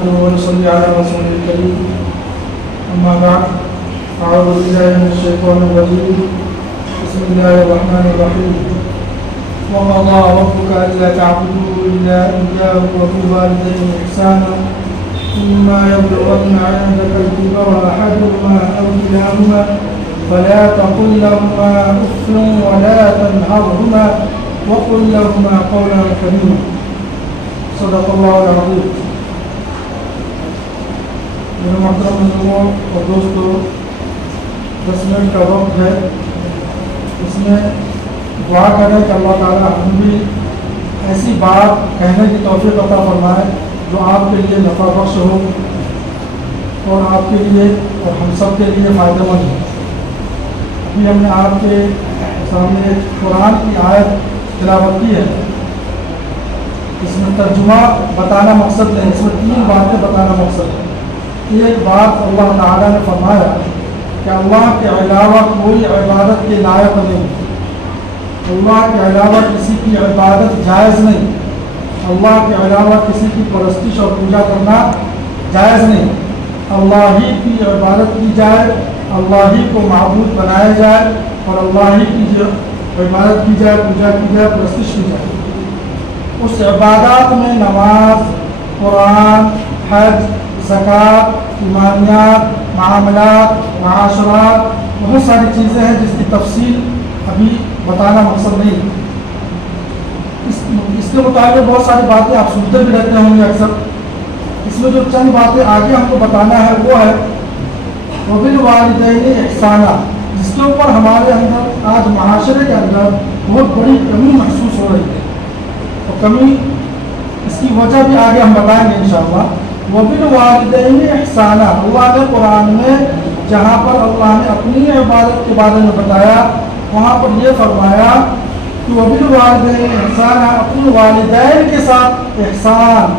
نحمده ونصلي على رسوله الكريم أما بعد أعوذ بالله من الشيطان الرجيم بسم الله الرحمن الرحيم وقضى ربك ألا تعبدوا إلا إياه وبالوالدين إحسانا إما يبلغن عندك الكبر أحدهما أو كلاهما فلا تقل لهما أف ولا تنهرهما وقل لهما قولا كريما صدق الله العظيم. میرے محترم لوگوں اور دوستوں، 10 منٹ کا وقت ہے، اس میں دعا کریں کہ اللہ تعالیٰ ہم بھی ایسی بات کہنے کی توفیق عطا فرمائے جو آپ کے لیے نفع بخش ہو اور آپ کے لیے اور ہم سب کے لیے فائدہ مند ہو. ابھی ہم نے آپ کے سامنے قرآن کی آیت تلاوت کی ہے. اس میں ترجمہ بتانا مقصد نہیں، اس میں 3 باتیں بتانا مقصد ہے. ایک بات اللہ تعالیٰ نے فرمایا کہ اللہ کے علاوہ کوئی عبادت کے لائق نہیں، اللہ کے علاوہ کسی کی عبادت جائز نہیں، اللہ کے علاوہ کسی کی پرستش اور پوجا کرنا جائز نہیں. اللہ ہی کی عبادت کی جائے، اللہ ہی کو معبود بنایا جائے اور اللہ ہی کی جو عبادت کی جائے، پوجا کی جائے، پرستش کی جائے. اس عبادات میں نماز، قرآن، حج، زکوٰۃ، ایمانیات، معاملات، معاشرات، بہت ساری چیزیں ہیں جس کی تفصیل ابھی بتانا مقصد نہیں. اس کے مطابق بہت ساری باتیں آپ سنتے بھی رہتے ہوں گے اکثر. اس میں جو چند باتیں آگے ہم کو بتانا ہے وہ ہے وبالوالدین احسانا، جس کے اوپر ہمارے اندر آج معاشرے کے اندر بہت بڑی کمی محسوس ہو رہی ہے. اور کمی اس کی وجہ بھی آگے ہم بتائیں گے انشاءاللہ. وبالوالدین احسانا، اللہ نے قرآن میں جہاں پر اللہ نے اپنی عبادت کے بارے میں بتایا وہاں پر یہ فرمایا کہ وبالوالدین احسانا، اپنے والدین کے ساتھ احسان،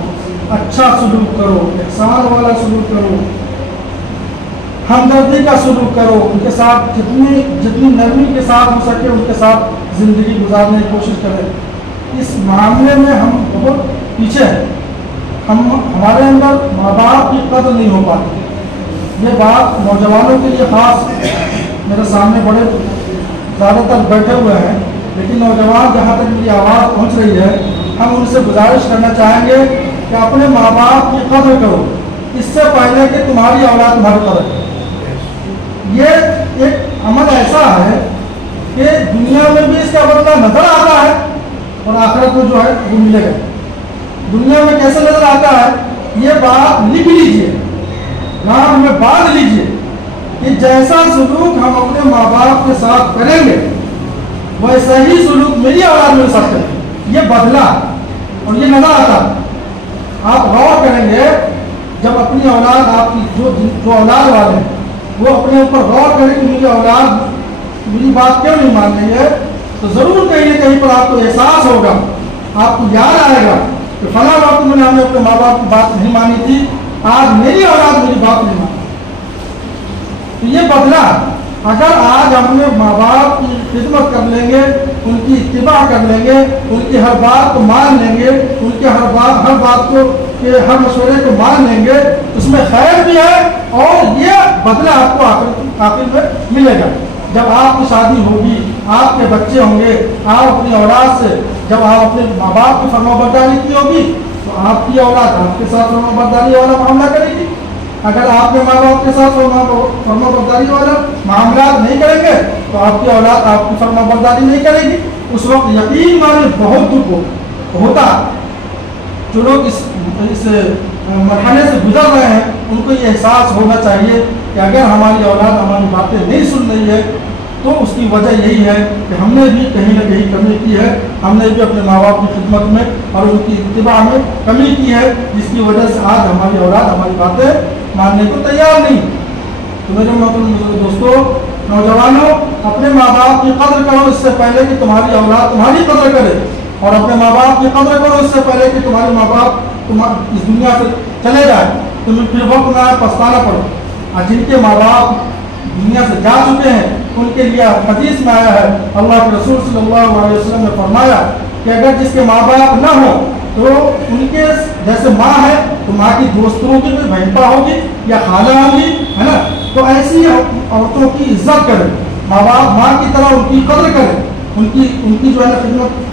اچھا سلوک کرو، احسان والا سلوک کرو، ہمدردی کا سلوک کرو، ان کے ساتھ جتنی نرمی کے ساتھ ہو سکے ان کے ساتھ زندگی گزارنے کی کوشش کریں. اس معاملے میں ہم بہت پیچھے ہیں. ہمارے اندر ماں باپ کی قدر نہیں ہو پاتی. یہ بات نوجوانوں کے لیے خاص، میرے سامنے بڑے زیادہ تر بیٹھے ہوئے ہیں، لیکن نوجوان جہاں تک میری آواز پہنچ رہی ہے ہم ان سے گزارش کرنا چاہیں گے کہ اپنے ماں باپ کی قدر کرو اس سے پہلے کہ تمہاری اولاد تمہاری قدر کرے. یہ ایک عمل ایسا ہے کہ دنیا میں بھی اس کا بدلہ نظر آتا ہے اور آخرت میں جو ہے وہ ملے گا. دنیا میں کیسے نظر آتا ہے یہ بات لکھ لیجئے، نام میں باندھ لیجئے کہ جیسا سلوک ہم اپنے ماں باپ کے ساتھ کریں گے ویسا ہی سلوک میری اولاد میرے ساتھ کرے. یہ بدلہ اور یہ نظر آتا. آپ غور کریں گے جب اپنی اولاد، آپ کی جو اولاد والے ہیں وہ اپنے اوپر غور کریں کہ میری اولاد میری بات کیوں نہیں مان رہی ہے، تو ضرور کہیں نہ کہیں پر آپ کو احساس ہوگا، آپ کو یاد آئے گا کہ فلاں وقت میں نے اپنے ماں باپ کی بات نہیں مانی تھی، آج میری اولاد میری بات نہیں مانی. تو یہ بدلا اگر آج ہم نے ماں باپ کی خدمت کر لیں گے، ان کی اتباع کر لیں گے، ان کی ہر بات کو مان لیں گے، ان کے ہر بات کو ہر مشورے کو مان لیں گے، اس میں خیر بھی ہے اور یہ بدلہ آپ کو آخر میں ملے گا. جب آپ کی شادی ہوگی، آپ کے بچے ہوں گے، آپ اپنی اولاد سے جب آپ اپنے ماں باپ کی فرمانبرداری کی ہوگی تو آپ کی اولاد آپ کے ساتھ فرمانبرداری والا معاملہ کرے گی. اگر آپ کے ماں باپ کے ساتھ فرمانبرداری والا معاملات نہیں کریں گے تو آپ کی اولاد آپ کی فرمانبرداری نہیں کرے گی. اس وقت یقین مانے بہت دکھ ہوتا. جو لوگ اس مرحلے سے گزر رہے ہیں ان کو یہ احساس ہونا چاہیے کہ اگر ہماری اولاد ہماری باتیں نہیں سن رہی ہے تو اس کی وجہ یہی ہے کہ ہم نے بھی کہیں نہ کہیں کمی کی ہے، ہم نے بھی اپنے ماں باپ کی خدمت میں اور ان کی اتباع میں کمی کی ہے، جس کی وجہ سے آج ہماری اولاد ہماری باتیں ماننے کو تیار نہیں. تو میرے محترم دوستوں، نوجوانوں، اپنے ماں باپ کی قدر کرو اس سے پہلے کہ تمہاری اولاد تمہاری قدر کرے، اور اپنے ماں باپ کی قدر کرو اس سے پہلے کہ تمہارے ماں باپ اس دنیا سے چلے جائے، تمہیں پھر وقت میں پچھتانا پڑے. اور جن کے ماں باپ دنیا سے جا چکے ہیں ان کے لیے حدیث میں آیا ہے، اللہ کے رسول صلی اللہ علیہ وسلم نے فرمایا کہ اگر جس کے ماں باپ نہ ہوں تو ان کے جیسے ماں ہے तो माँ की दोस्तों होगी, कोई बहनपा होगी या खाला होगी, है ना। तो ऐसी औरतों की इज्जत करें, माँ की तरह उनकी कद्र करें, उनकी जो है ना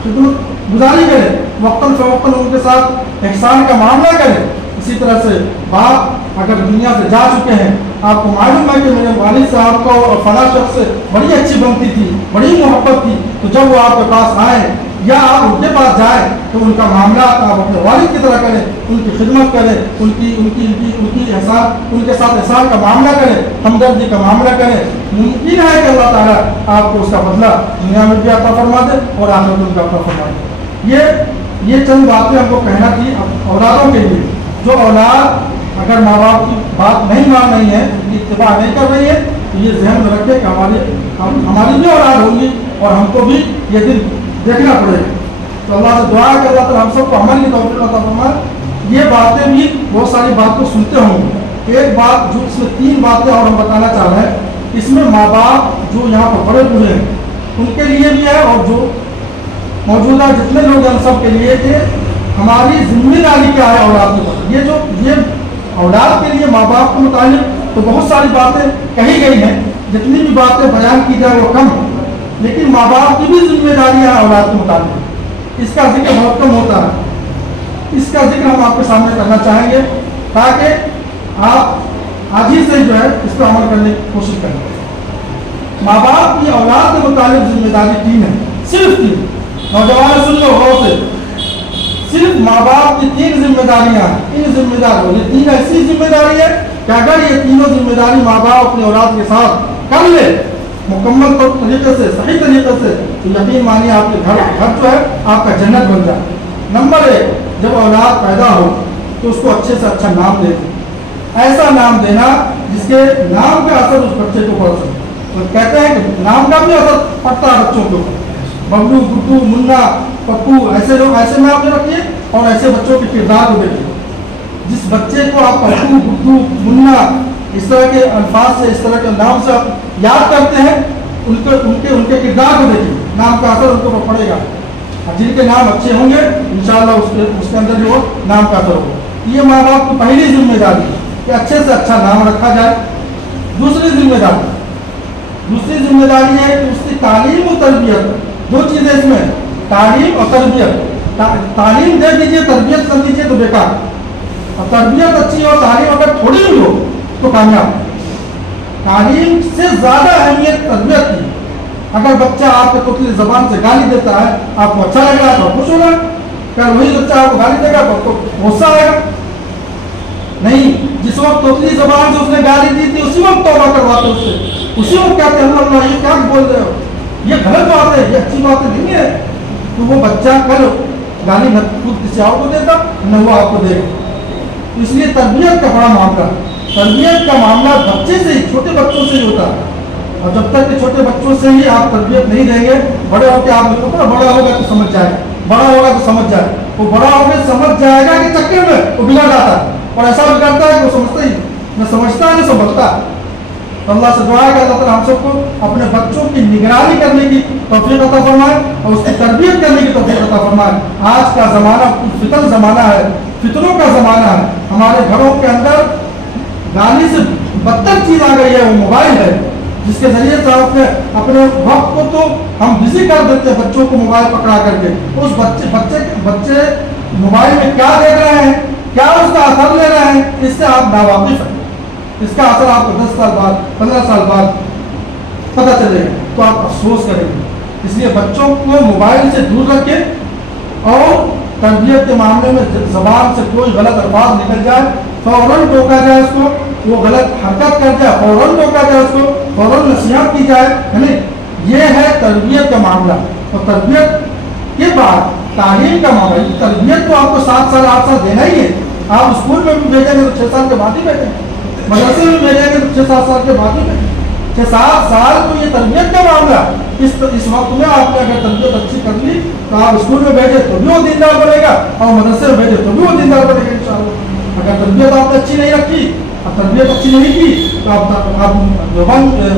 खिदमत गुजारी करें, वक्तन फ़वक्तन उनके साथ एहसान का मामला करें। इसी तरह से बाप अगर दुनिया से जा चुके हैं, आपको मालूम है कि मेरे वालिद साहब को और फला शख्स से बड़ी अच्छी बनती थी, बड़ी मोहब्बत थी, तो जब वो आपके पास आए या आप उनके पास जाए तो उनका मामला आप अपने वालिद की तरह करें, उनकी खिदमत करें, उनकी एहसान, उनके साथ एहसान का मामला करें, हमदर्दी का मामला करें। मुमकिन है कि अल्लाह ताला आपको उसका बदला दुनिया में भी अता फरमा दे और आखिरत में भी अता फरमा दे। ये चंद बातें हमको कहना थी औलादों के लिए। जो औलाद अगर माँ बाप की बात नहीं मान रही है, उनकी इत्तिबा नहीं कर रही है, तो ये ज़हन में रखें कि हमारी भी औलाद होंगी और हमको भी ये दिन देखना पड़ेगा। तो अल्लाह से दुआ है कि अल्लाह ताला हम सबको अमल की तौफीक अता फरमाए। ये बातें भी बहुत सारी बात को सुनते होंगे। एक बात जो इसमें 3 बातें और हम बताना चाह रहे हैं, इसमें माँ बाप जो यहाँ पर बड़े बूढ़े हैं उनके लिए भी है और जो मौजूदा जितने लोग हैं सब के लिए कि हमारी जिम्मेदारी क्या है औलाद के ऊपर। ये औलाद के लिए माँ बाप के मुताबिक तो बहुत सारी बातें कही गई हैं, जितनी भी बातें बयान की जाए वो कम, लेकिन माँ बाप की भी जिम्मेदारियाँ हैं औलाद के मुताबिक। इसका जिक्र बहुत कम होता है, इसका जिक्र हम आपके सामने करना चाहेंगे ताकि आप आज ही से जो है इस पर अमल करने की कोशिश करें। माँ बाप की औलाद के मुताबिक जिम्मेदारी 3 है, सिर्फ 3। नौजवान सुन लो गौर से, सिर्फ माँ बाप की 3 जिम्मेदारियां हैं। इन जिम्मेदारियों, ये 3 ऐसी जिम्मेदारी है कि अगर ये तीनों जिम्मेदारी माँ बाप अपने औलाद के साथ कर ले मुकम्मल तरीके से, सही तरीके से, तो यकीन मानिए आपके घर जो है आपका जन्नत बन जाए। नंबर 1, जब औलाद पैदा हो तो उसको अच्छे से अच्छा नाम दे, ऐसा नाम देना जिसके नाम का असर उस बच्चे को पड़ सके। तो कहते हैं कि नाम का भी असर पड़ता है बच्चों के ऊपर। बबलू, गुड्डू, मुन्ना, पप्पू, ऐसे लोग ऐसे नाम जो रखिए और ऐसे बच्चों के किरदार को देखिए। जिस बच्चे को आप पप्पू, गुड्डू, मुन्ना इस तरह के अल्फाज से, इस तरह के नाम से आप याद करते हैं, उनके किरदार को देखिए, नाम का असर उनके ऊपर पड़ेगा। जिनके नाम अच्छे होंगे इंशाअल्लाह उसके अंदर जो नाम का असर होगा। ये माँ बाप की पहली जिम्मेदारी है कि अच्छे से अच्छा नाम रखा जाए। दूसरी जिम्मेदारी है कि उसकी तालीम और तरबियत, 2 चीज़ें इसमें, तालीम और तरबियत। तालीम दे दीजिए, तरबियत कर दीजिए तो बेकार, और तरबियत अच्छी हो, तालीम अगर थोड़ी भी हो तो कामयाब। तालीम से ज़्यादा अहमियत तरबियत की। अगर बच्चा आपके तोतली ज़बान से गाली देता है, आपको अच्छा लग रहा है तो खुश होगा, अगर वही बच्चा आपको गाली देगा तो आपको गुस्सा आएगा। नहीं, जिस वक्त तोतली ज़बान से उसने गाली दी थी उसी वक्त तौबा करवाते उससे, उसी वक्त कहते हैं अल्लाह ये क्या बोल रहे हो, ये गलत बात है, ये अच्छी बात नहीं है। तो वो बच्चा कल गाली न खुद किसी और को देता न वो आपको देगा। इसलिए तरबियत का बड़ा मामला, तरबियत का मामला बच्चे से ही, छोटे बच्चों से ही होता है। और जब तक कि छोटे बच्चों से ही आप तरबियत नहीं देंगे, बड़े होकर आपको पता, बड़ा होगा तो समझ जाएगा, बड़ा होगा तो समझ जाए, वो बड़ा होकर समझ जाएगा कि चक्कर में वो बिगड़ जाता है और ऐसा बिगड़ता है कि वो समझता ही न समझता है न समझता। तो अल्लाह से दुआ है कि अल्लाह ताला हम सबको अपने बच्चों की निगरानी करने की तौफीक अता फरमाए और उसकी तरबियत करने की तौफीक अता फरमाए। आज का ज़माना फितन ज़माना है, फितनों का ज़माना है। हमारे घरों के अंदर गाली से बदतर चीज़ आ गई है, वो मोबाइल है, जिसके ज़रिए से अपने वक्त को तो हम बिजी कर देते हैं बच्चों को मोबाइल पकड़ा करके। उस बच्चे मोबाइल में क्या देख रहे हैं, क्या उसका असर ले रहे हैं, इससे आप नावाकिफ हैं। इसका असर आपको 10 साल बाद, 15 साल बाद पता चलेगा तो आप अफसोस करेंगे। इसलिए बच्चों को मोबाइल से दूर रखें और तरबियत के मामले में ज़बान से कोई गलत अल्फाज निकल जाए फ़ौरन टोका जाए उसको, वो गलत हरकत कर जाए फ़ौरन टोका जाए उसको, फ़ौरन नसीहत की जाए, है नहीं। ये है तरबियत का मामला। और तरबियत के बाद तालीम का मामला, तरबियत तो आपको 7 साल 8 साल देना ही है। आप स्कूल में भी भेजेंगे तो 6 साल के बाद ही भेजेंगे, मदरसे में भेजेंगे तो 6-7 साल के बाद ही भेजेंगे। 6-7 साल तो ये तरबियत का मामला। इस वक्त में आपने अगर तरबियत अच्छी कर ली तो आप स्कूल में भेजे तो भी वो दीनदार बनेगा और मदरसे में भेजे तो भी वो दीनदार बनेगा इंशाअल्लाह। अगर तरबियत आपने अच्छी नहीं रखी, अब तरबियत अच्छी नहीं की तो आप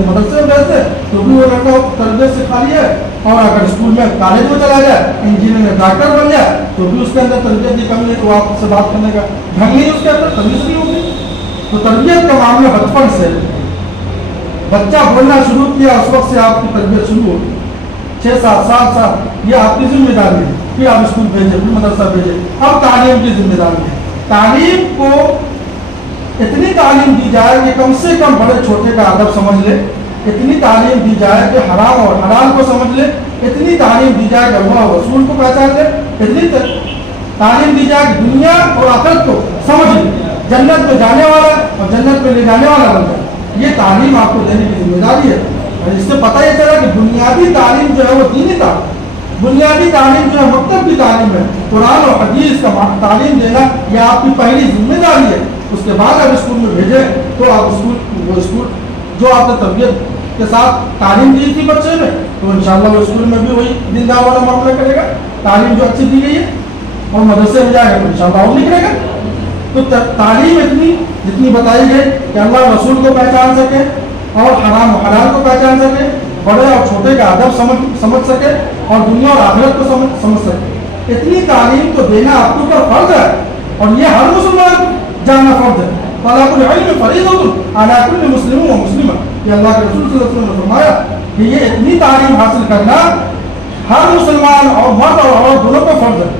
मदरसे में भेजते तो भी वो लड़का तरबियत सिखा ली है اور اگر اسکول میں کالج میں چلا جائے, انجینئر ڈاکٹر بن جائے, تو بھی اس کے اندر تربیت کی کمی ہے, تو آپ سے بات کرنے کا ڈھنگ نہیں, اس کے اندر تمیز نہیں ہوگی. تو تربیت کا معاملہ بچپن سے, بچہ بولنا شروع کیا اس وقت سے آپ کی تربیت شروع ہوگی. 6-7 سال یہ آپ کی ذمہ داری ہے. پھر آپ اسکول بھیجیں, پھر مدرسہ بھیجیں. اب تعلیم کی ذمہ داری ہے. تعلیم کو اتنی تعلیم دی جائے کہ کم سے کم بڑے چھوٹے کا ادب سمجھ لے, اتنی تعلیم دی جائے کہ حرام اور حلال کو سمجھ لے, اتنی تعلیم دی جائے کہ اللہ اور رسول کو پہچان لے, اتنی تعلیم دی جائے کہ دنیا اور آخرت کو سمجھ لے, جنت میں جانے والا اور جنت میں لے جانے والا بن جائے. یہ تعلیم آپ کو دینے کی ذمہ داری ہے. اور اس سے پتہ یہ چلا کہ بنیادی تعلیم جو ہے وہ دینی تعلیم, بنیادی تعلیم جو ہے مکتب کی تعلیم ہے. قرآن اور حدیث کا تعلیم دینا یہ آپ کی پہلی ذمہ داری ہے. اس کے بعد آپ اسکول میں بھیجیں تو آپ اسکول جو آپ نے تربیت کے ساتھ تعلیم دی تھی بچے میں, تو انشاءاللہ وہ اسکول میں بھی وہی دیندار والا معاملہ کرے گا. تعلیم جو اچھی دی گئی ہے, اور مدرسے میں جائے گا تو انشاءاللہ وہ نکلے گا. تو تعلیم اتنی جتنی بتائی گئی کہ اللہ رسول کو پہچان سکے اور حرام و حلال کو پہچان سکے, بڑے اور چھوٹے کا ادب سمجھ سکے, اور دنیا اور آخرت کو سمجھ سکے, اتنی تعلیم تو دینا آپ کے اوپر فرض ہے. اور یہ ہر مسلمان کو جاننا فرض ہے. طلب العلم فریضۃ علی کل مسلم و مسلمہ, یہ اللہ کے رسول صلی اللہ علیہ وسلم نے فرمایا کہ یہ اتنی تعلیم حاصل کرنا ہر مسلمان اور مرد اور عورت دونوں کو فرض ہے.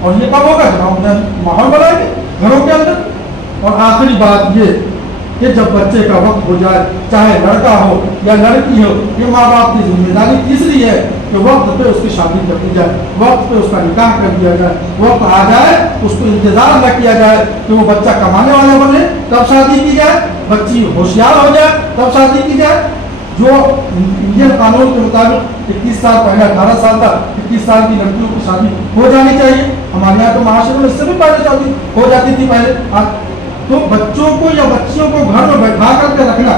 اور یہ کب ہوگا جب ہم اپنا ماحول بنائیں گے گھروں کے اندر. اور آخری بات یہ کہ جب بچے کا وقت ہو جائے, چاہے لڑکا ہو یا لڑکی ہو, یہ ماں باپ کی ذمہ داری تیسری ہے کہ وقت پہ اس کی شادی کر دی جائے, وقت پہ اس کا نکاح کر دیا جائے. وقت آ جائے اس کو انتظار نہ کیا جائے کہ وہ بچہ کمانے والا بنے تب شادی کی جائے, بچی ہوشیار ہو جائے تب شادی کی جائے. جو انڈین قانون کے مطابق 21 سال پہلے 18 سال تک 21 سال کی لڑکیوں کی شادی ہو جانی چاہیے. ہمارے یہاں تو معاشرے میں اس سے بھی پہلے شادی ہو جاتی تھی پہلے. تو بچوں کو یا بچیوں کو گھر میں بیٹھا کر کے رکھنا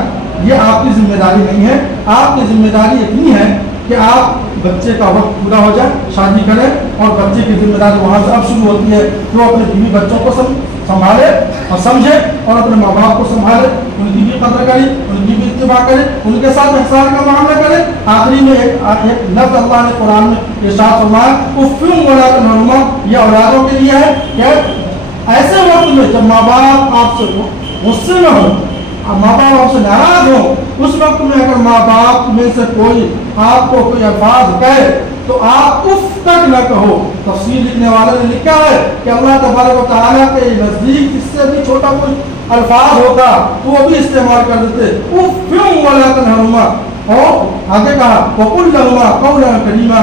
یہ آپ کی ذمہ داری نہیں ہے. آپ کی ذمہ داری اتنی ہے کہ آپ بچے کا وقت پورا ہو جائے, شادی کریں, اور بچے کی ذمہ داری وہاں سے اب شروع ہوتی ہے کہ وہ اپنے بیوی بچوں کو سنبھالے اور سمجھے, اور اپنے ماں باپ کو سنبھالے, ان کی بھی قدر کرے, ان کی بھی اتباع کرے, ان کے ساتھ احسان کا معاملہ کرے. آخری میں ایک لفظ اللہ نے قرآن میں ارشاد فرمایا اف ولا تنہرہما, یہ اولادوں کے لیے ہے کہ ایسے وقت میں جب ماں باپ آپ سے غصے میں ہو, ماں باپ آپ سے ناراض ہو, اس وقت میں اگر ماں باپ میں سے کوئی آپ کو کوئی الفاظ کہے تو آپ اف تک نہ کہو. تفسیر لکھنے والے نے لکھا ہے کہ اللہ تبارک و تعالیٰ کے نزدیک اس سے بھی چھوٹا کوئی الفاظ ہوتا تو وہ بھی استعمال کر دیتے. اف ولا تنہرہما, اور آگے کہا وقل لہما قولا کریما,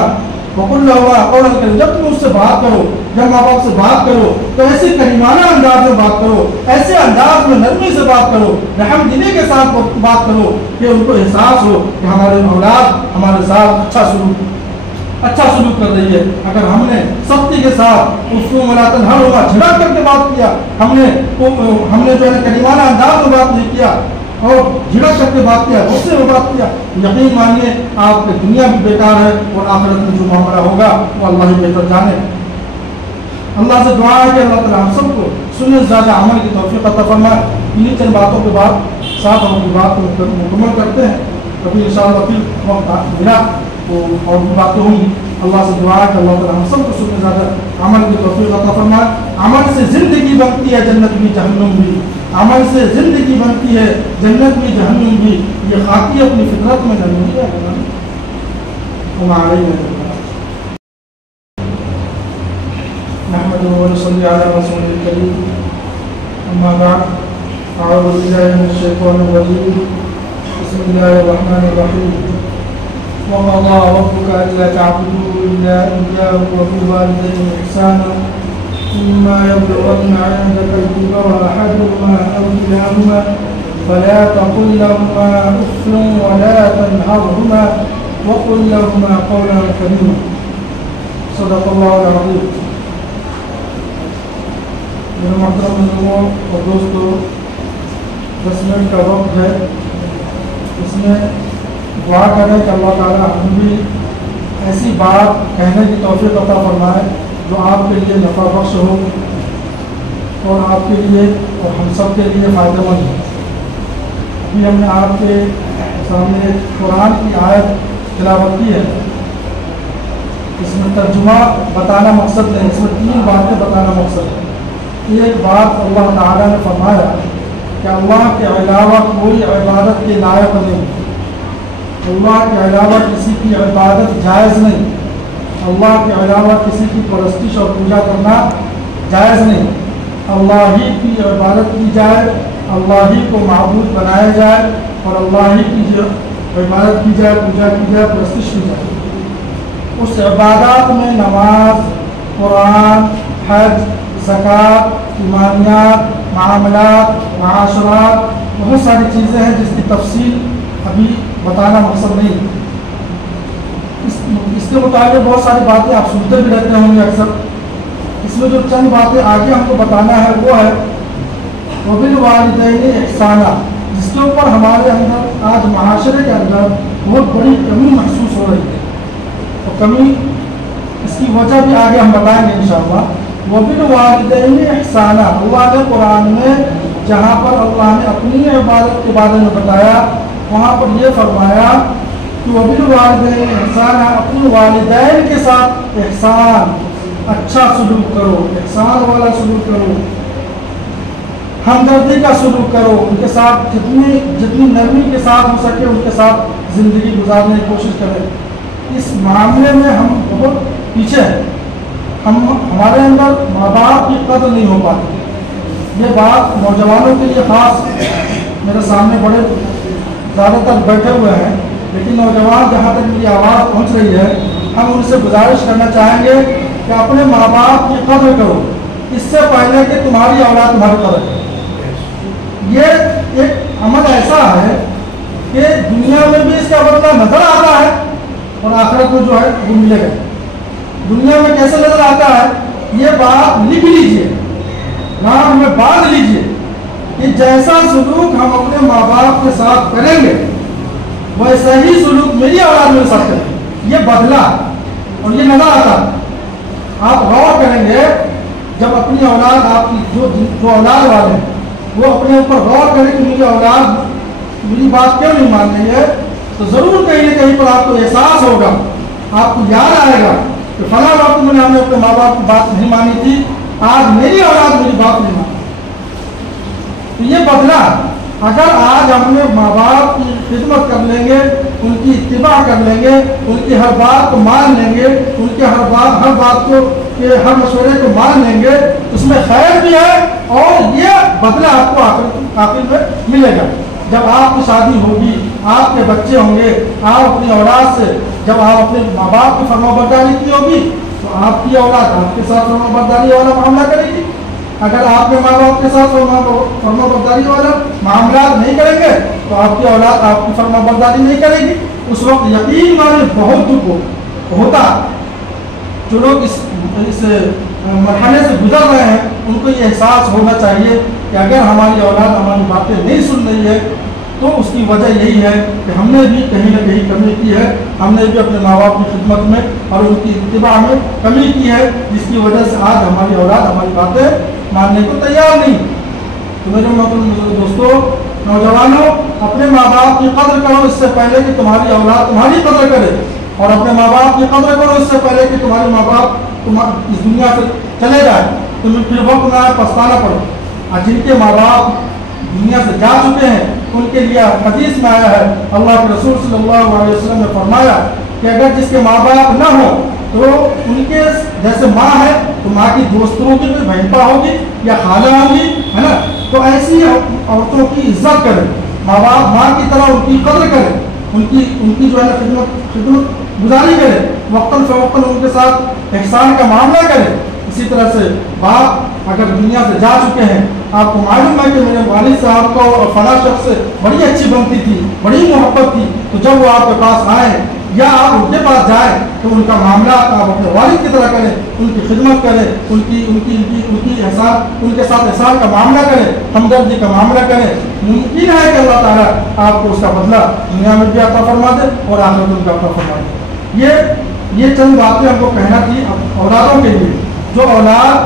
وقل لہما قولا کریما, جب تم اس سے بات کرو, جب ماں باپ سے بات کرو تو ایسے کریمانہ انداز میں بات کرو, ایسے انداز میں نرمی سے بات کرو, رحم دلی کے ساتھ بات کرو کہ ان کو احساس ہو کہ ہمارے اولاد ہمارے ساتھ اچھا سلوک کر رہی ہے. اگر ہم نے سختی کے ساتھ اس کو ملاطن ہر ہوگا جھڑک کر کے بات کیا, ہم نے جو ہے کریمانہ انداز میں بات نہیں کیا اور جھڑک کر کے بات کیا, غصے میں بات کیا, یقین مانیے آپ کی دنیا بھی بیکار ہے اور آخرت میں جو معاملہ ہوگا وہ اللہ ہی بہتر جانے. اللہ سے دعا ہے کہ اللہ تعالیٰ ہم سب کو سننے زیادہ عمل کی توفیق عطا فرمائے. انہیں چند باتوں کے بعد ساتھ ہم کی بات کو مکمل کرتے ہیں. کبھی انشاءاللہ پھر وقت ملا تو اور بھی باتیں ہوں گی. اللہ سے دعا ہے کہ اللہ تعالیٰ ہم سب کو سننے زیادہ عمل کی توفیق عطا فرمائے. عمل سے زندگی بنتی ہے, جنت بھی جہنم بھی. عمل سے زندگی بنتی ہے, جنت بھی جہنم بھی. یہ خاکی اپنی فطرت میں نہیں ہے. نحمده ونصلي على رسوله الكريم. أما بعد, أعوذ بالله من الشيطان الرجيم. بسم الله الرحمن الرحيم. وقضى ربك ألا تعبدوا إلا إياه وبالوالدين إحسانا إما يبلغن عندك الكبر أحدهما أو كلاهما فلا تقل لهما أف ولا تنهرهما وقل لهما قولا كريما. صدق الله العظيم. میرے محترم لوگوں اور دوستوں, 10 منٹ کا وقت ہے, اس میں دعا کریں کہ اللہ تعالیٰ ہم بھی ایسی بات کہنے کی توفیق عطا فرمائے جو آپ کے لیے نفع بخش ہو اور آپ کے لیے اور ہم سب کے لیے فائدہ مند ہو. ابھی ہم نے آپ کے سامنے قرآن کی آیت تلاوت کی ہے اس میں ترجمہ بتانا مقصد نہیں، اس میں 3 باتیں بتانا مقصد ہے۔ ایک بات اللہ تعالیٰ نے فرمایا کہ اللہ کے علاوہ کوئی عبادت کے لائق نہیں، اللہ کے علاوہ کسی کی عبادت جائز نہیں، اللہ کے علاوہ کسی کی پرستش اور پوجا کرنا جائز نہیں، اللہ ہی کی عبادت کی جائے، اللہ ہی کو معبود بنایا جائے اور اللہ ہی کی جو عبادت کی جائے، پوجا کی جائے، پرستش کی جائے۔ اس عبادات میں نماز، قرآن، حج، زکوٰۃ، ایمانیات، معاملات، معاشرات، بہت ساری چیزیں ہیں جس کی تفصیل ابھی بتانا مقصد نہیں۔ اس کے مطابق بہت ساری باتیں آپ سنتے بھی رہتے ہوں گے اکثر۔ اس میں جو چند باتیں آگے ہم کو بتانا ہے وہ ہے وبالوالدین احسانا، جس کے اوپر ہمارے اندر آج معاشرے کے اندر بہت بڑی کمی محسوس ہو رہی ہے، اور کمی اس کی وجہ بھی آگے ہم بتائیں گے انشاءاللہ۔ وبالوالدین احسانا، اللہ نے قرآن میں جہاں پر اللہ نے اپنی عبادت کے بارے میں بتایا وہاں پر یہ فرمایا کہ وبالوالدین احسانا، اپنے والدین کے ساتھ احسان، اچھا سلوک کرو، احسان والا سلوک کرو، ہمدردی کا سلوک کرو، ان کے ساتھ جتنی نرمی کے ساتھ ہو سکے ان کے ساتھ زندگی گزارنے کی کوشش کریں۔ اس معاملے میں ہم بہت پیچھے ہیں، ہمارے اندر ماں باپ کی قدر نہیں ہو پاتی۔ یہ بات نوجوانوں کے لیے خاص، میرے سامنے بڑے زیادہ تر بیٹھے ہوئے ہیں، لیکن نوجوان جہاں تک میری آواز پہنچ رہی ہے ہم ان سے گزارش کرنا چاہیں گے کہ اپنے ماں باپ کی قدر کرو اس سے پہلے کہ تمہاری اولاد تمہاری قدر کرے۔ یہ ایک عمل ایسا ہے کہ دنیا میں بھی اس کا بدلہ نظر آتا ہے اور آخرت میں جو ہے وہ ملے گا۔ دنیا میں کیسے نظر آتا ہے یہ بات لکھ لیجئے، نام میں باندھ لیجئے کہ جیسا سلوک ہم اپنے ماں باپ کے ساتھ کریں گے ویسا ہی سلوک میری اولاد میرے ساتھ کریں گے۔ یہ بدلہ اور یہ نظر آتا ہے۔ آپ غور کریں گے جب اپنی اولاد، آپ کی جو اولاد والے ہیں وہ اپنے اوپر غور کریں کہ میری اولاد میری بات کیوں نہیں مان رہی ہے، تو ضرور کہیں نہ کہیں پر آپ کو احساس ہوگا، آپ کو یاد آئے گا کہ فلاں وقت میں نے اپنے ماں باپ کی بات نہیں مانی تھی، آج میری اولاد میری بات نہیں مانی۔ تو یہ بدلہ اگر آج ہم نے ماں باپ کی خدمت کر لیں گے، ان کی اتباع کر لیں گے، ان کی ہر بات کو مان لیں گے، ان کے ہر بات کو ہر مشورے کو مان لیں گے، اس میں خیر بھی ہے اور یہ بدلہ آپ کو آخر میں ملے گا۔ جب آپ کی شادی ہوگی، آپ کے بچے ہوں گے، آپ اپنی اولاد سے جب آپ اپنے ماں باپ کی فرما برداری کی ہوگی تو آپ کی اولاد آپ کے ساتھ فرما برداری والا معاملہ کرے گی۔ اگر آپ کے ماں باپ کے ساتھ فرما برداری والا معاملات نہیں کریں گے تو آپ کی اولاد آپ کی فرما برداری نہیں کرے گی۔ اس وقت یقین مانے بہت دکھ ہوتا۔ جو لوگ اس مرحلے سے گزر رہے ہیں ان کو یہ احساس ہونا چاہیے کہ اگر ہماری اولاد ہماری باتیں نہیں سن رہی ہے تو اس کی وجہ یہی ہے کہ ہم نے بھی کہیں نہ کہیں کمی کی ہے، ہم نے بھی اپنے ماں باپ کی خدمت میں اور ان کی اتباع میں کمی کی ہے، جس کی وجہ سے آج ہماری اولاد ہماری باتیں ماننے کو تیار نہیں۔ تو میرے محترم دوستو، نوجوانوں، اپنے ماں باپ کی قدر کرو اس سے پہلے کہ تمہاری اولاد تمہاری قدر کرے، اور اپنے ماں باپ کی قدر کرو اس سے پہلے کہ تمہارے ماں باپ اس دنیا سے چلے جائے، تمہیں پھر وقت نہ پچھتانا پڑے۔ اور جن کے ماں باپ دنیا سے جا چکے ہیں ان کے لیے حدیث میں آیا ہے، اللہ کے رسول صلی اللہ علیہ وسلم نے فرمایا کہ اگر جس کے ماں باپ نہ ہوں تو ان کے جیسے ماں ہے تو ماں کی دوستوں کی کوئی بہنپا ہوگی یا خالہ ہوگی، ہے نا، تو ایسی عورتوں کی عزت کریں، ماں باپ ماں کی طرح ان کی قدر کریں، ان کی جو ہے نا خدمت گزاری کرے، وقتاً فوقتاً ان کے ساتھ احسان کا معاملہ کرے۔ اسی طرح سے باپ اگر دنیا سے جا چکے ہیں، آپ کو معلوم ہے کہ میرے والد صاحب کو اور فلاں شخص سے بڑی اچھی بنتی تھی، بڑی محبت تھی، تو جب وہ آپ کے پاس آئیں یا آپ ان کے پاس جائیں تو ان کا معاملہ آپ اپنے والد کی طرح کریں، ان کی خدمت کریں، ان کی احسان، ان کے ساتھ احسان کا معاملہ کریں، ہمدردی کا معاملہ کریں۔ ممکن ہے کہ اللہ تعالیٰ آپ کو اس کا بدلہ دنیا میں بھی عطا فرما دے اور آخرت میں بھی عطا فرما دے۔ یہ چند باتیں ہم کو کہنا تھی اولادوں کے لیے۔ جو اولاد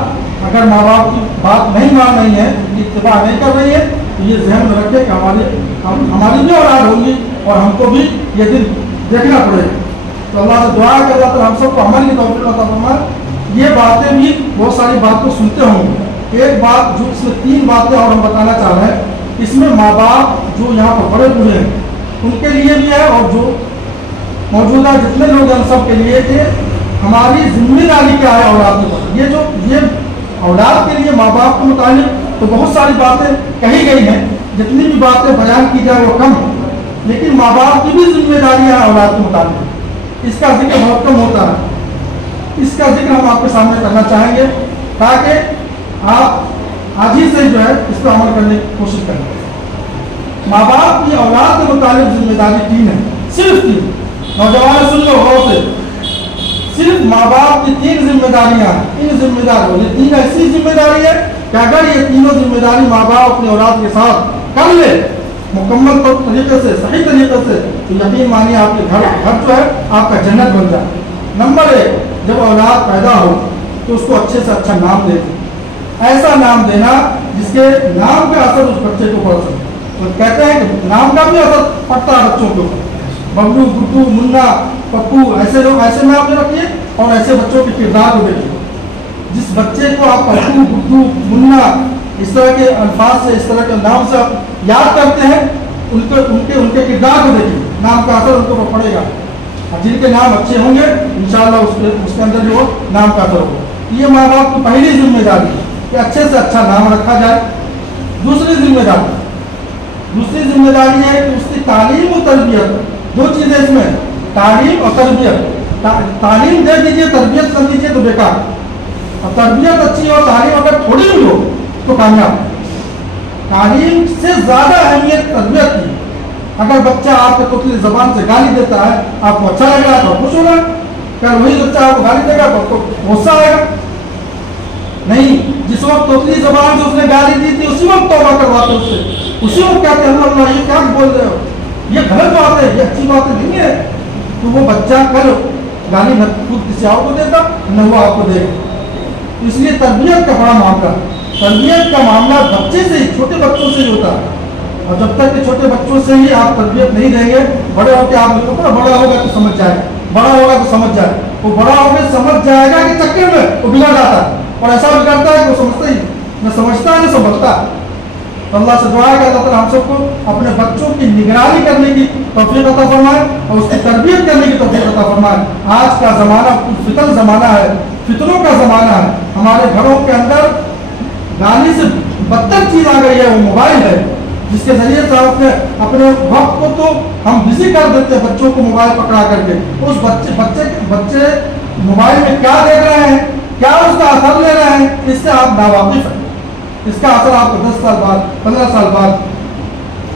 اگر ماں باپ کی بات نہیں مان رہی ہے، ان کی اتباع نہیں کر رہی ہے، تو یہ ذہن میں رکھے کہ ہماری بھی اولاد ہوگی اور ہم کو بھی یہ دن دیکھنا پڑے گا۔ तो अल्लाह से दुआ कर रहा था हम सबको अमल की तौफीक अता फरमाए। ये बातें भी बहुत सारी बात को सुनते होंगे। एक बात जो इसमें 3 बातें और हम बताना चाह रहे हैं, इसमें माँ बाप जो यहाँ पर बड़े बूढ़े हैं उनके लिए भी है और जो मौजूदा जितने लोग हैं सब के लिए कि हमारी जिम्मेदारी क्या है औलाद के ऊपर। ये औलाद के लिए माँ बाप के मुताबिक तो बहुत सारी बातें कही गई हैं, जितनी भी बातें बयान की जाए वो कम है, लेकिन माँ बाप की भी जिम्मेदारियाँ हैं औलाद के मुताबिक, इसका जिक्र बहुत कम होता है। इसका जिक्र हम आपके सामने करना चाहेंगे ताकि आप आज ही से जो है इस पर अमल करने की कोशिश करें। माँ बाप की औलाद के मुताबिक जिम्मेदारी 3 है, सिर्फ 3। नौजवान सुन लो गौर से, सिर्फ माँ बाप की 3 जिम्मेदारियां हैं। इन जिम्मेदारियों ये 3 ऐसी जिम्मेदारी है कि अगर ये तीनों जिम्मेदारी माँ बाप अपनी औलाद के साथ कर ले मुकम्मल तरीके से, सही तरीके से, तो यकीन मानिए आपके घर जो है आपका जन्नत बन जाए। नंबर 1, जब औलाद पैदा हो तो उसको अच्छे से अच्छा नाम दे, ऐसा नाम देना जिसके नाम का असर उस बच्चे को पड़ सके। तो कहते हैं कि नाम का भी असर पड़ता है बच्चों के ऊपर। बबलू, गुड्डू, मुन्ना, पप्पू, ऐसे लोग ऐसे नाम दे रखिए और ऐसे बच्चों के किरदार को देखिए। जिस बच्चे को आप पप्पू, गुड्डू, मुन्ना इस तरह के अल्फाज से, इस तरह के नाम से आप याद करते हैं, उनके किरदार को देखिए, नाम का असर उनको पड़ेगा। और जिनके नाम अच्छे होंगे इंशाअल्लाह उसके अंदर जो नाम का असर होगा। ये माँ बाप की पहली जिम्मेदारी है कि अच्छे से अच्छा नाम रखा जाए। दूसरी जिम्मेदारी है कि उसकी तालीम और तरबियत, 2 चीज़ें इसमें, तालीम और तरबियत। तालीम दे दीजिए, तरबियत कर दीजिए तो बेकार। और तरबियत अच्छी हो, तालीम अगर थोड़ी भी हो तो कामयाब। तालीम से ज़्यादा अहमियत तरबियत की। अगर बच्चा आपके तोतली ज़बान से गाली देता है, आपको अच्छा लग रहा है तो खुश होगा, अगर वही बच्चा आपको गाली देगा तो आपको गुस्सा आएगा। नहीं, जिस वक्त तोतली ज़बान से उसने गाली दी थी उसी वक्त तौबा करवाते उससे, उसी वक्त कहते हैं अल्लाह ये क्या बोल रहे हो, ये गलत बात है, ये अच्छी बात नहीं है। तो वो बच्चा कल गाली न खुद किसी और को देता न वो आपको देगा। इसलिए तरबियत का बड़ा मामला, तरबियत का मामला बच्चे से ही, छोटे बच्चों से ही होता है। और जब तक कि छोटे बच्चों से ही आप तरबियत नहीं देंगे, बड़े होकर आप देखो बड़ा होगा तो समझ जाएगा, बड़ा होगा तो समझ जाए, वो बड़ा होकर समझ जाएगा कि चक्कर में वो बिगड़ जाता है और ऐसा बिगड़ता है कि वो समझता ही न समझता है न समझता। तो अल्लाह से दुआ है कि अल्लाह ताला हम सबको अपने बच्चों की निगरानी करने की तौफीक अता फरमाए और उसकी तरबियत करने की तौफीक अता फरमाए। आज का ज़माना फितन ज़माना है, फितनों का ज़माना है। हमारे घरों के अंदर गाली से बदतर चीज़ आ गई है, वो मोबाइल है, जिसके जरिए से अपने वक्त को तो हम बिजी कर देते हैं बच्चों को मोबाइल पकड़ा करके। उस बच्चे मोबाइल में क्या देख रहे हैं, क्या उसका असर ले रहे हैं, इससे आप नावाकिफ हैं। इसका असर आपको 10 साल बाद, 15 साल बाद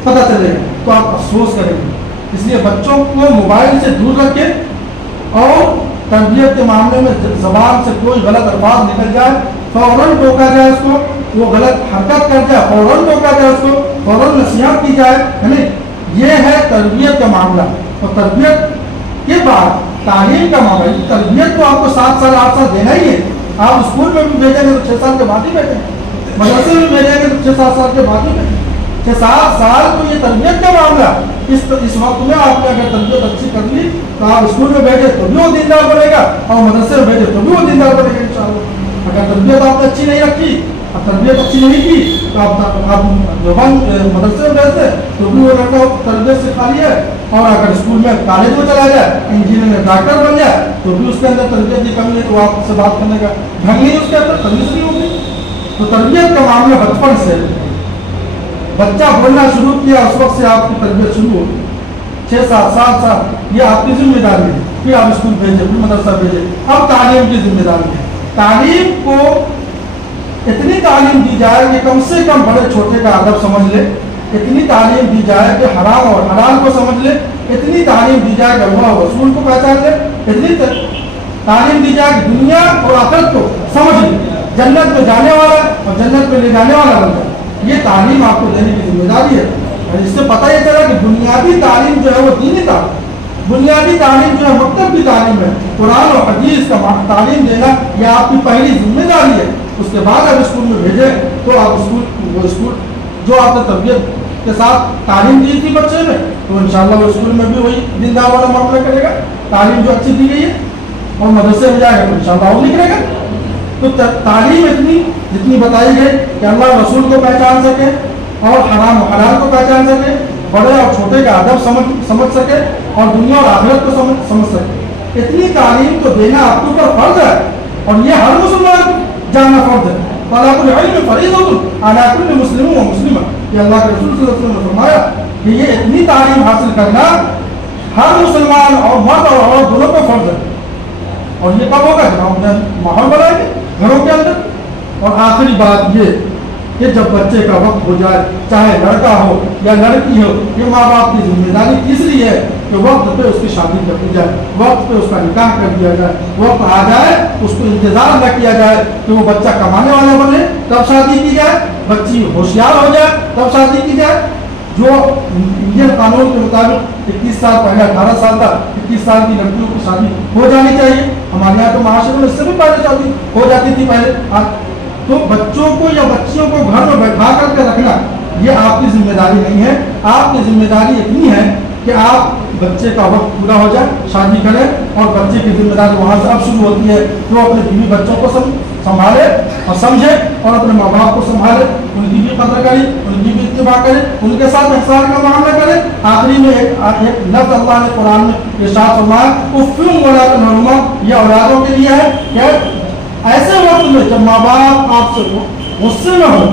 पता चलेगा तो आप अफसोस करेंगे। इसलिए बच्चों को मोबाइल से दूर रखें और तरबियत के मामले में ज़बान से कोई गलत अल्फाज निकल जाए फौरन टोका जाए उसको, वो गलत हरकत कर जाए फौरन टोका जाए उसको, फौरन नसीहत की जाए, है नहीं। ये है तरबियत का मामला। और तरबियत के बाद तालीम का मामला, तरबियत तो आपको 7 साल 8 साल देना ही है। आप स्कूल में भी भेजेंगे तो 6 साल के बाद ही भेजेंगे, मदरसे में भेजेंगे तो 6-7 साल के बाद ही भेजेंगे। 6-7 साल तो ये तरबियत का मामला। इस वक्त में आपने अगर तरबियत अच्छी कर ली तो आप स्कूल में भेजे तो भी वो दीनदार बनेगा और मदरसे में भेजे तो भी वो दीनदार बनेगा इंशाअल्लाह। अगर तरबियत आपने अच्छी नहीं रखी, अब तरबियत अच्छी नहीं की तो आप जवान मदरसे में भेजते तो भी वो लड़का तरबियत सिखा ली है। और अगर स्कूल में कॉलेज में चला जाए, इंजीनियर डॉक्टर बन जाए तो भी उसके अंदर तरबियत की कमी है, तो आपसे बात करने का ढंग नहीं, उसके अंदर तमीज़ नहीं होगी। तो तरबियत का मामला बचपन से, बच्चा बोलना शुरू किया उस वक्त से आपकी तरबियत शुरू होगी। 6-7 साल ये आपकी जिम्मेदारी है। फिर आप स्कूल भेजें, फिर मदरसा भेजें। अब तालीम की जिम्मेदारी है। तालीम को इतनी तालीम दी जाए कि कम से कम बड़े छोटे का अदब समझ ले, इतनी तालीम दी जाए कि हराम और हलाल को समझ ले, इतनी तालीम दी जाए कि अल्लाह और रसूल को पहचान ले, इतनी तालीम दी जाए कि दुनिया और आखिरत को समझ ले, जन्नत में जाने वाला और जन्नत में ले जाने वाला बन जाए। ये तालीम आपको देने की जिम्मेदारी है। और इससे पता ये चला कि बुनियादी तालीम जो है वो दीनी तालीम, बुनियादी तालीम जो है मकतब की तालीम है, कुरान और हदीस का तालीम देना यह आपकी पहली जिम्मेदारी है। उसके बाद आप स्कूल में भेजें तो आप वो स्कूल जो आपने तरबियत के साथ तालीम दी थी बच्चे में, तो इंशाअल्लाह वो स्कूल में भी वही दीनदार वाला मामला करेगा। तालीम जो अच्छी दी गई है, और मदरसे में जाएगा तो इंशाअल्लाह वो निकलेगा। तो तालीम इतनी जितनी बताई गई कि अल्लाह रसूल को पहचान सके और हराम हलाल को पहचान सके, बड़े और छोटे का अदब समझ सके और दुनिया और आखिरत को समझ सके, इतनी तालीम तो देना आपके ऊपर फर्ज है, और ये हर मुसलमान जानना फर्ज है। तलाकुल इल्म फरीज़तुन अला कुल्लि मुस्लिम व मुस्लिमा, ये अल्लाह के रसूल सल्लल्लाहु अलैहि वसल्लम ने फरमाया कि ये इतनी तालीम हासिल करना हर मुसलमान और मर्द और औरत दोनों पर फर्ज है। और ये कब होगा जब हम अपना माहौल बनाएंगे घरों के अंदर। और आखिरी बात ये कि जब बच्चे का वक्त हो जाए, चाहे लड़का हो या लड़की हो, ये माँ बाप की जिम्मेदारी तीसरी है कि वक्त पे उसकी शादी कर दी जाए, वक्त पे उसका निकाह कर दिया जाए, वक्त आ जाए उसको इंतजार न किया जाए कि वो बच्चा कमाने वाला बने तब शादी की जाए, बच्ची होशियार हो जाए तब शादी की जाए। जो इंडियन कानून के मुताबिक 21 साल पहले 18 साल तक 21 साल की लड़कियों की शादी हो जानी चाहिए। हमारे यहाँ तो महाशय में इससे भी पहले शादी हो जाती थी पहले। तो बच्चों को या बच्चियों को घर में बैठा करके रखना ये आपकी जिम्मेदारी नहीं है। आपकी जिम्मेदारी इतनी है कि आप बच्चे का वक्त पूरा हो जाए, शादी करें, और बच्चे की जिम्मेदारी वहाँ से अब शुरू होती है कि वो अपने बीवी बच्चों को संभाले और समझे और अपने माँ बाप को संभाले, उनकी भी कदर करे, उनकी भी इत्तिबा करे, उनके साथ ihसान का मामला करे। आखिरी में एक लफ्ज़ अल्लाह ने कुरान में इरशाद फरमाया, उफ़्फ़िन वला तनहरुमा, ये औलादों के लिए है कि ऐसे वक्त में जब माँ बाप आपसे गुस्से में हो,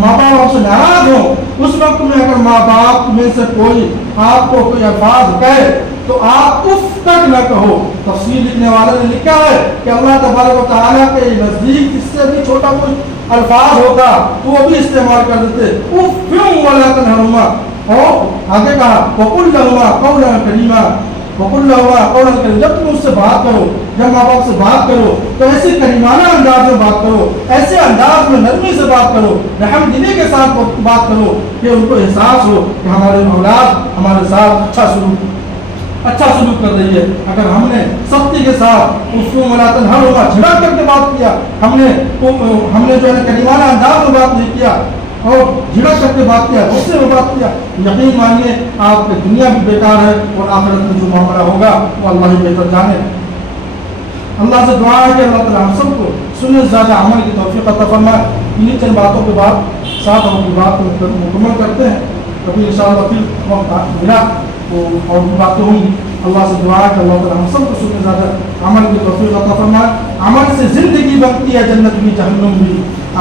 माँ बाप आपसे नाराज हो, उस वक्त में अगर माँ बाप में से कोई आपको कोई अल्फाज कहे तो आप उफ तक न कहो। तफसीर लिखने वाले ने लिखा है कि अल्लाह तबारक व तआला के नजदीक इससे भी छोटा कोई अल्फाज होता तो वो भी इस्तेमाल कर देते, उफ़्फ़िन वला तनहरुमा। और आगे कहा वक़ुल लहुमा क़ौलन करीमा, जब तुम उससे बात करो, जब माँ बाप से बात करो तो ऐसे करीमाना अंदाज में बात करो, ऐसे अंदाज में नरमी से बात करो, रहम दिली के साथ बात करो कि उनको एहसास हो कि हमारे औलाद हमारे साथ अच्छा सलूक कर रही है। अगर हमने सख्ती के साथ उसको मनातन हर होगा झड़क करके बात किया, हमने जो है करीमाना अंदाज में बात नहीं किया और झिड़क करके बात किया, उससे वो बात किया, यकीन मानिए आपकी दुनिया भी बेकार है और आखिरत में जो मामला होगा वो अल्लाह ही बेहतर जाने। अल्लाह से दुआ है कि अल्लाह ताला हम सबको सुनने से ज़्यादा अमल की तौफीक अता फरमाए। इन्हीं चंद बातों के बाद साथ हम अपनी बात को मुकम्मल करते हैं, कभी इंशाअल्लाह फिर वक्त मिला तो और भी बातें होंगी। अल्लाह से दुआ है कि अल्लाह ताला हम सबको सुनने से ज़्यादा अमल की तौफीक अता फरमाए। अमल से ज़िंदगी बनती है, जन्नत भी जहन्नुम भी।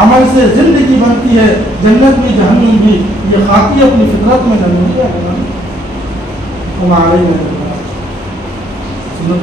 अमल से ज़िंदगी बनती है, जन्नत भी जहन्नुम भी। ये खाकी अपनी फितरत में नहीं है। हमारे सुन्नत